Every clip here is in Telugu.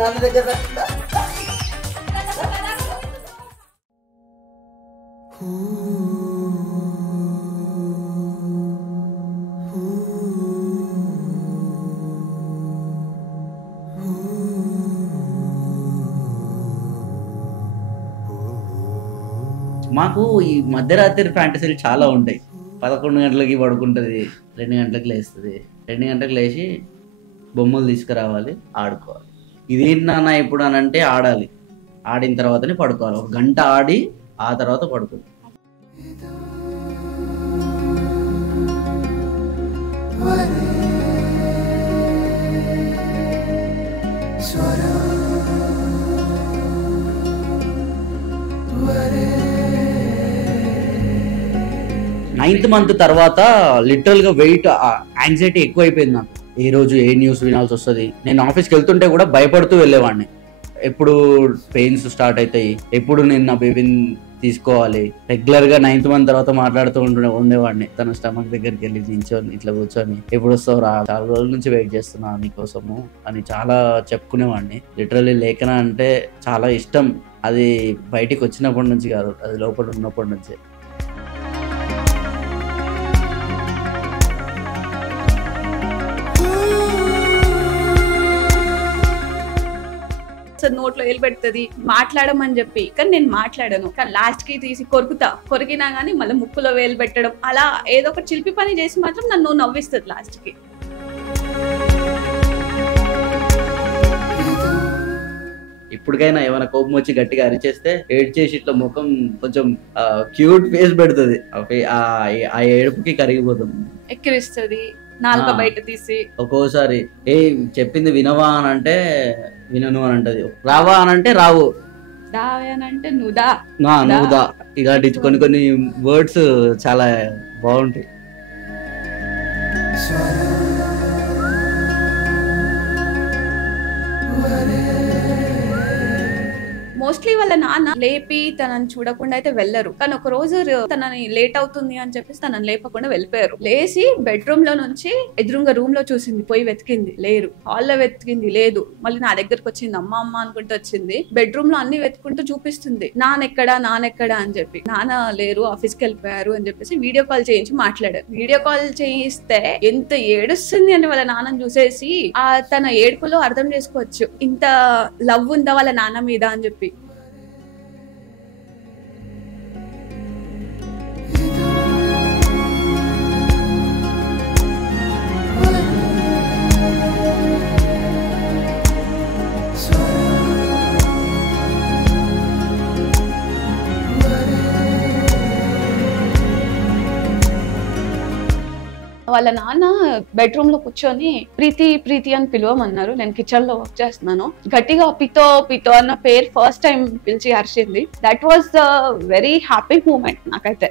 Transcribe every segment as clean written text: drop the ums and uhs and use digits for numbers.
నాన్న దగ్గర మాకు ఈ మధ్యరాత్రి ఫ్యాంటసీలు చాలా ఉంటాయి. 11 గంటలకి పడుకుంటుంది, 2 గంటలకు లేస్తుంది, 2 గంటలకు లేచి బొమ్మలు తీసుకురావాలి, ఆడుకోవాలి. ఇదేంటి నాన్న ఇప్పుడు అని అంటే ఆడాలి, ఆడిన తర్వాతనే పడుకోవాలి. 1 గంట ఆడి ఆ తర్వాత పడుకోవాలి. నైన్త్ మంత్ తర్వాత లిటరల్ గా వెయిట్ యాంగ్జైటీ ఎక్కువైపోయింది నాకు. ఏ రోజు ఏ న్యూస్ వినాల్సి వస్తుంది. నేను ఆఫీస్కి వెళ్తుంటే కూడా భయపడుతూ వెళ్ళేవాడిని. ఎప్పుడు పెయిన్స్ స్టార్ట్ అవుతాయి, ఎప్పుడు నేను నా బేబీని తీసుకోవాలి. రెగ్యులర్ గా 9th మంత్ తర్వాత మాట్లాడుతూ ఉండేవాడిని. తన స్టమక్ దగ్గరికి వెళ్ళి నించొని ఇట్లా కూర్చొని ఎప్పుడు వస్తావు రా, చాలా రోజుల నుంచి వెయిట్ చేస్తున్నా నీకోసము అని చాలా చెప్పుకునేవాడిని. లిటరల్లీ లేఖన అంటే చాలా ఇష్టం. అది బయటికి వచ్చినప్పటి నుంచి కాదు, అది లోపల ఉన్నప్పటి నుంచే. నోట్లో ఏలు పెడుతుంది మాట్లాడమని చెప్పి, కానీ నేను మాట్లాడను. కానీ లాస్ట్ కి తీసి కొరికినా గానీ మళ్ళీ ముక్కులో వేలు పెట్టడం, అలా ఏదో ఒక చిలిపి పని చేసి మాత్రం నన్ను నవ్విస్తుంది లాస్ట్ కి. ఇప్పటికైనా ఏమైనా కోపం వచ్చి గట్టిగా అరిచేస్తే ఏడ్చేసి ఇట్లా ముఖం కొంచెం క్యూట్ ఫేస్ పెడుతుంది. ఆ ఏడుపుకి కరిగిపోతాం, ఎక్కిరిస్తుంది, నాలుక బయట తీసి. ఒక్కోసారి ఏ చెప్పింది వినవా అని అంటే వినను అని అంటది, రావా అని అంటే రావు, దావేనంటే నువ్వుదా. ఇలాంటి కొన్ని వర్డ్స్ చాలా బాగుంటాయి. మోస్ట్లీ వాళ్ళ నాన్న లేపి తనని చూడకుండా అయితే వెళ్ళరు. కానీ ఒక రోజు తనని లేట్ అవుతుంది అని చెప్పేసి తనని లేపకుండా వెళ్ళిపోయారు. లేచి బెడ్రూమ్ లో నుంచి ఎదురుగా రూమ్ లో చూసింది, పోయి వెతికింది, లేరు. హాల్లో వెతికింది, లేదు. మళ్ళీ నా దగ్గరకు వచ్చింది, అమ్మ అమ్మ అనుకుంటూ వచ్చింది. బెడ్రూమ్ లో అన్ని వెతుకుంటూ చూపిస్తుంది, నానెక్కడా అని చెప్పి. నాన్న లేరు, ఆఫీస్కి వెళ్ళిపోయారు అని చెప్పేసి వీడియో కాల్ చేయించి మాట్లాడారు. వీడియో కాల్ చేయిస్తే ఎంత ఏడుస్తుంది అని వాళ్ళ నాన్నని చూసేసి తన ఏడుపులో అర్థం చేసుకోవచ్చు ఇంత లవ్ ఉందా వాళ్ళ నాన్న మీద అని చెప్పి. వాళ్ళ నాన్న బెడ్రూమ్ లో కూర్చొని ప్రీతి అని పిలవమన్నారు. నేను కిచెన్ లో వర్క్ చేస్తున్నాను. గట్టిగా పితో అన్న పేరు ఫస్ట్ టైం పిలిచి అరిచింది. That was the very happy moment నాకైతే.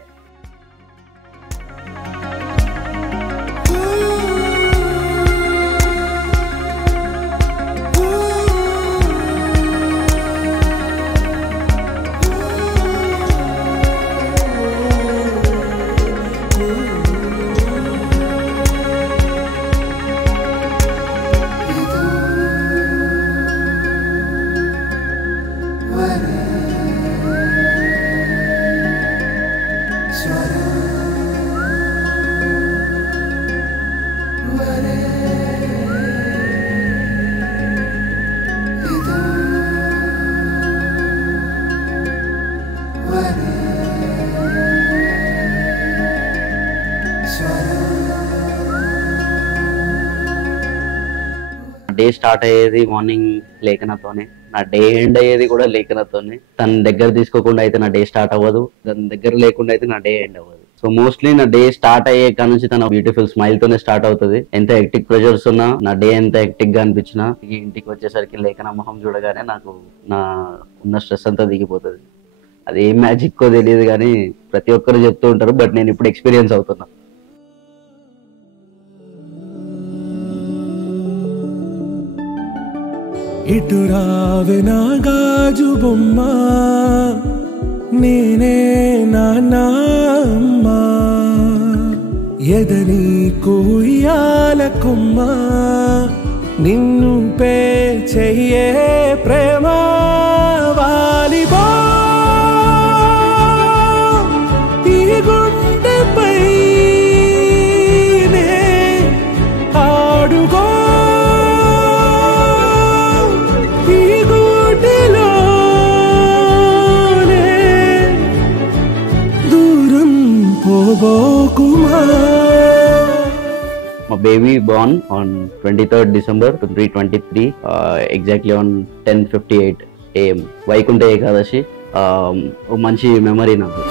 డే స్టార్ట్ అయ్యేది మార్నింగ్ లేఖనతోనే, నా డే ఎండ్ అయ్యేది కూడా లేఖనతోనే. తన దగ్గర తీసుకోకుండా అయితే నా డే స్టార్ట్ అవ్వదు, తన దగ్గర లేకుండా అయితే నా డే ఎండ్ అవ్వదు. సో మోస్ట్లీ నా డే స్టార్ట్ అయ్యే కాడ నుంచి తన బ్యూటిఫుల్ స్మైల్ తోనే స్టార్ట్ అవుతుంది. ఎంత హెక్టిక్ ప్రెషర్స్ ఉన్నా, నా డే ఎంత హెక్టిక్ గా అనిపించినా, ఇంటికి వచ్చేసరికి లేఖన మొహం చూడగానే నాకు నా ఉన్న స్ట్రెస్ అంతా దిగిపోతుంది. అది ఏం మ్యాజిక్కో తెలియదు కానీ ప్రతి ఒక్కరు చెప్తూ ఉంటారు, బట్ నేను ఇప్పుడు ఎక్స్పీరియన్స్ అవుతున్నా. ఇటు రావే నా గాజు బొమ్మ, నేనే నాన్నమ్మ, ఎదని కొయ్యాల కొమ్మ, నిన్ను పే చెయ్యే ప్రేమ వాలిబో ఈ గుండెపై నే ఆడుకో ఈ గుడిలోనే దూరం పోబోకుమా. My baby born on 23rd December 2023, exactly on 10:58 AM. Vaikuntha Ekadashi. ఒక మంచి మెమరీ నాకు.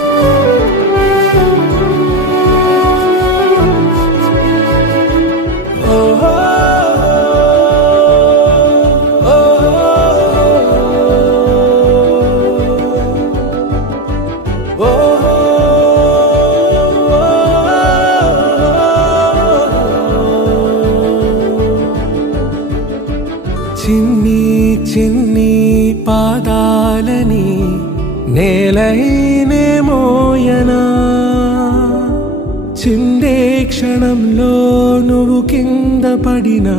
చిన్ని చిన్ని పాదాలని నేలైనే మోయనా, చిందే క్షణంలో నువ్వు కింద పడినా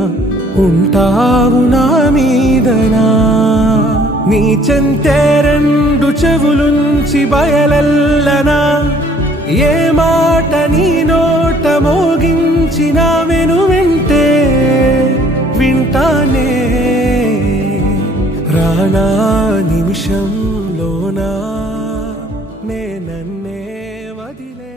ఉంటావు నా మీదనా. నీ చెంతే రెండు చెవులుంచి బయలెల్లనా, ఏ మాట నీ నోట మోగించిన వెను వింటే వింటానే. రానా నిమిషంలోనా నే నన్నే వదిలే